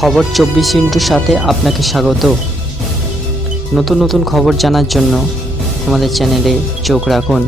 খবর চব্বিশ ইন্টুর সাথে আপনাকে স্বাগত। নতুন নতুন খবর জানার জন্য আমাদের চ্যানেলে চোখ রাখুন।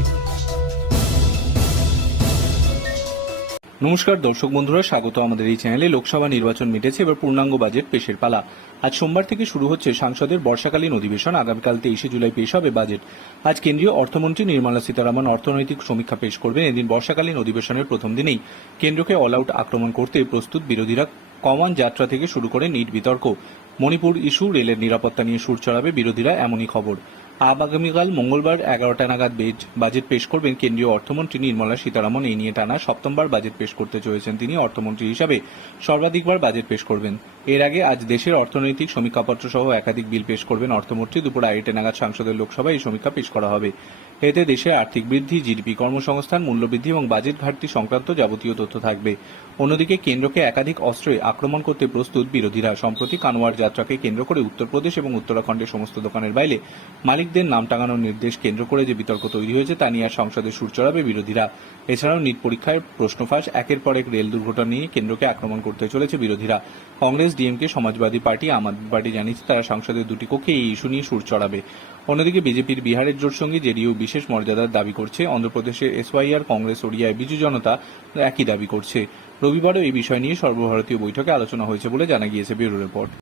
নমস্কার দর্শক বন্ধুরা, স্বাগত আমাদের এই চ্যানেলে। লোকসভা নির্বাচন মিটেছে, এবার পূর্ণাঙ্গ বাজেট পেশের পালা। আজ সোমবার থেকে শুরু হচ্ছে সাংসদের বর্ষাকালীন অধিবেশন। আগামীকাল তেইশে জুলাই পেশ হবে বাজেট। আজ কেন্দ্রীয় অর্থমন্ত্রী নির্মলা সীতারামন অর্থনৈতিক সমীক্ষা পেশ করবেন। এদিন বর্ষাকালীন অধিবেশনের প্রথম দিনেই কেন্দ্রকে অল আউট আক্রমণ করতে প্রস্তুত বিরোধীরা কমান যাত্রা থেকে শুরু করে নিট বিতর্ক। মণিপুর ইস্যু রেলের নিরাপত্তা নিয়ে সুর চড়াবে বিরোধীরা এমনই খবর। আগামীকাল মঙ্গলবার এগারোটা নাগাদ বেজ- বাজেট পেশ করবেন কেন্দ্রীয় অর্থমন্ত্রী নির্মলা সীতারামন। এই নিয়ে টানা সপ্তমবার বাজেট পেশ করতে চলেছেন তিনি অর্থমন্ত্রী হিসাবে। সর্বাধিকবার বাজেট পেশ করবেন। এর আগে আজ দেশের অর্থনৈতিক সমীক্ষাপত্র সহ একাধিক বিল পেশ করবেন অর্থমন্ত্রী। দুপুর আড়াইটে নাগাদ সংসদের লোকসভায় এই সমীক্ষা পেশ করা হবে। এতে দেশের আর্থিক বৃদ্ধি, জিডিপি কর্মসংস্থান, মূল্যবৃদ্ধি এবং বাজেট ঘাটতি সংক্রান্ত যাবতীয় তথ্য থাকবে। অন্যদিকে কেন্দ্রকে একাধিক অস্ত্রে আক্রমণ করতে প্রস্তুত বিরোধীরা। সম্প্রতি কানোয়ার যাত্রাকে কেন্দ্র করে উত্তরপ্রদেশ এবং উত্তরাখণ্ডের সমস্ত দোকানের বাইরে মালিকদের নাম টাঙানোর নির্দেশ কেন্দ্র করে যে বিতর্ক তৈরি হয়েছে তা নিয়ে সংসদে সুর চড়াবে বিরোধীরা। এছাড়াও নিট পরীক্ষায় প্রশ্নফাঁস, একের পর এক রেল দুর্ঘটনা নিয়ে কেন্দ্রকে আক্রমণ করতে চলেছে বিরোধীরা। Congress, DMK Samajwadi party, Aam Aadmi party জানিয়েছে তারা সংসদের দুটি কক্ষে এই ইস্যু নিয়ে সুর চড়াবে। অন্যদিকে বিজেপির বিহারের জোট সঙ্গে জেডিইউ বিশেষ মর্যাদার দাবি করছে। অন্ধ্রপ্রদেশের এসওয়াইআর, কংগ্রেস, ওড়িয়ায় বিজু জনতা একই দাবি করছে। রবিবারও এই বিষয় নিয়ে সর্বভারতীয় বৈঠকে আলোচনা হয়েছে বলে জানা গিয়েছে ব্যুরো রিপোর্ট।